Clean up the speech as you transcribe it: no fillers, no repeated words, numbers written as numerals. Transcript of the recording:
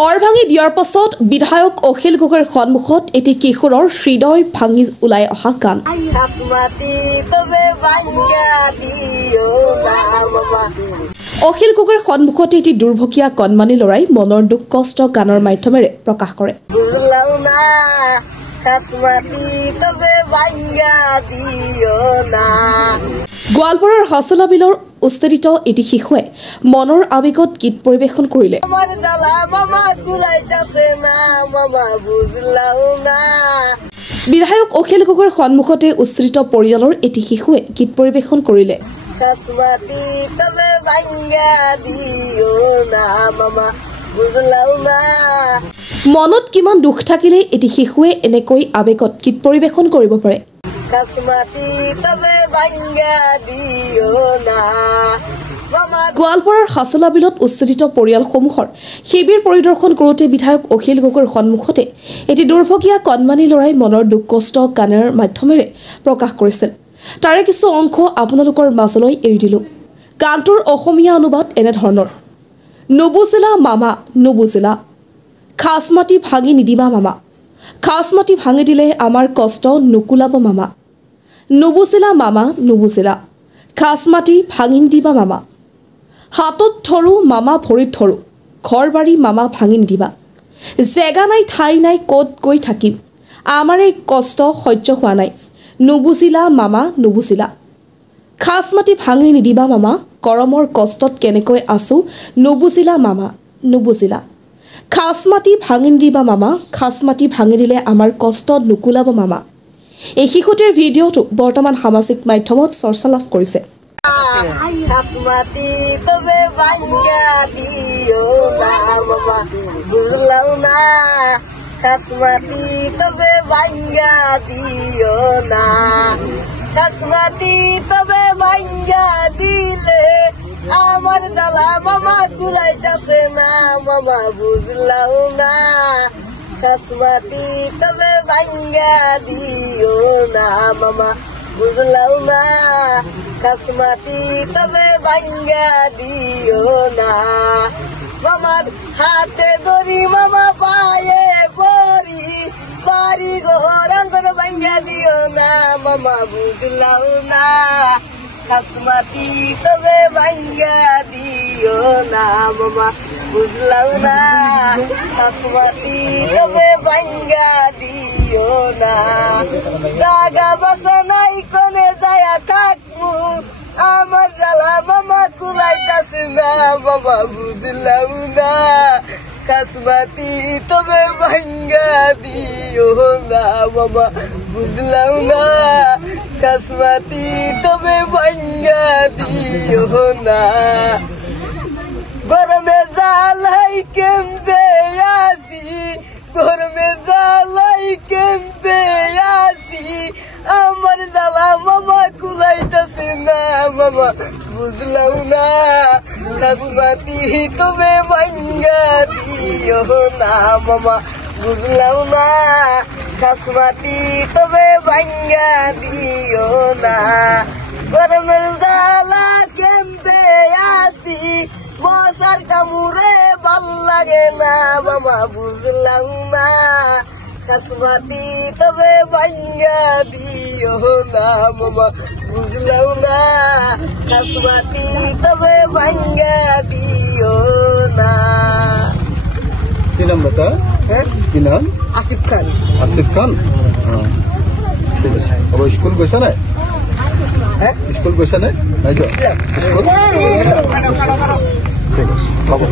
ঘৰ ভাঙি দিয়াৰ পাছত বিধায়ক অখিল গগৈৰ সন্মুখত এটি কিশোৰৰ হৃদয় ভাঙি ওলাই অহা গান। অখিল গগৈৰ সন্মুখত এটি দুৰ্ভগীয়া কণমানি লৰাই মনৰ দুখ কষ্ট গানৰ মাধ্যমেৰে প্ৰকাশ কৰে। গোৱালপাৰাৰ হাছলা বিলৰ উস্তেদিত এটি শিশুৱে মনৰ আবেগত গীত পৰিৱেশন কৰিলে। বিধায়ক অখিল গগৈৰ সন্মুখতে উস্তেদিত পৰিয়ালৰ এটি শিশুৱে গীত পৰিৱেশন কৰিলে। মনত কিমান দুখ থাকিলে এটি শিশুৱে এনেকৈ আবেগত গীত পৰিৱেশন কৰিব পাৰে। গোৱালপাৰাৰ হাছলা বিলত উস্তেদিত পৰিয়ালসমূহৰ শিবিৰ পৰিদৰ্শন কৰোঁতে বিধায়ক অখিল গগৈৰ সন্মুখতে এটি দুৰ্ভগীয়া কণমানি লৰাই মনৰ দুখ কষ্ট গানৰ মাধ্যমেৰে প্ৰকাশ কৰিছিল। তাৰে কিছু অংশ আপোনালোকৰ মাজলৈ এৰি দিলোঁ। গানটোৰ অসমীয়া অনুবাদ এনেধৰণৰ: নুবুজিলা মামা নুবুজিলা, খাচ মাটি ভাঙি নিদিবা মামা, খাচ মাটি ভাঙি দিলে আমাৰ কষ্ট নুকুলাব মামা, নুবুজিলা মামা নুবুজিলা, খাচ মাটি ভাঙি নিদিবা মামা, হাতত ধৰো মামা ভৰিত ধৰো, ঘৰ বাৰী মামা ভাঙি নিদিবা, জেগা নাই ঠাই নাই ক'ত গৈ থাকিম, আমাৰ এই কষ্ট সহ্য হোৱা নাই, নুবুজিলা মামা নুবুজিলা, খাচ মাটি ভাঙি নিদিবা মামা, গৰমৰ কষ্টত কেনেকৈ আছো নুবুজিলা মামা নুবুজিলা, খাচ মাটি ভাঙি নিদিবা মামা, খাচ মাটি ভাঙি দিলে আমাৰ কষ্ট নুকুলাব মামা। এই শিশুটিৰ ভিডিঅ'টো বৰ্তমান সামাজিক মাধ্যমত চৰ্চা লাভ কৰিছে। আমার দালা মামা কুলাইতাছে না মামা বুঝলাও না, কাসমাতি তবে ভাঙ্গা দিও না মামা বুঝলাও না, কাসমাতি তবে ভাঙ্গা দিও না, মামার হাতে ধরি মামা পায়ে পরি, বাড়ি ঘর আঙ্গর ভাঙ্গা দিও না মামা বুঝলাও না, কাসমাতি তবে ভাঙ্গা দিও না মামা বুঝলাও না, কাসমাতি তবে ভাঙ্গা দিও না, জাগা বাসা নাই কোনে যায়া থাকমু, আমার জ্বালা মামা কুলাইতাছে না মামা বুঝলাও না, কাসমাতি তবে ভাঙ্গা দিও না মামা বুঝলাও না, কাসমাতি তবে ভাঙ্গা দিও না, গরমে জ্বালাই কেমবে আসি, গরমে জ্বালাই কেমবে আসি, আমার জ্বালা মামা কুলাইতাছে না মামা বুঝলাও না, কাসমাতি তবে ভাঙ্গা দিও না মামা বুঝলাও না, কাসমাতি তবে ভাঙ্গা দিও না, গরমের জ্বালা কেমবে আসি, মশার কামড়ে ভাল লাগে না মামা বুঝলাম না, কাসমাতি তবে ভাঙ্গা দিও না মামা বুঝলাম না, কাসমাতি তবে ভাঙ্গা দিও না। কি নাম বেটা? হ্যাঁ কি নাম? আসিফ খান। আসিফ খান, ঠিক আছে। अब স্কুল গৈছা নাই? হ্যাঁ স্কুল গৈছা নাই? নাই যোৱা স্কুল? ঠিক আছে, হ'ব।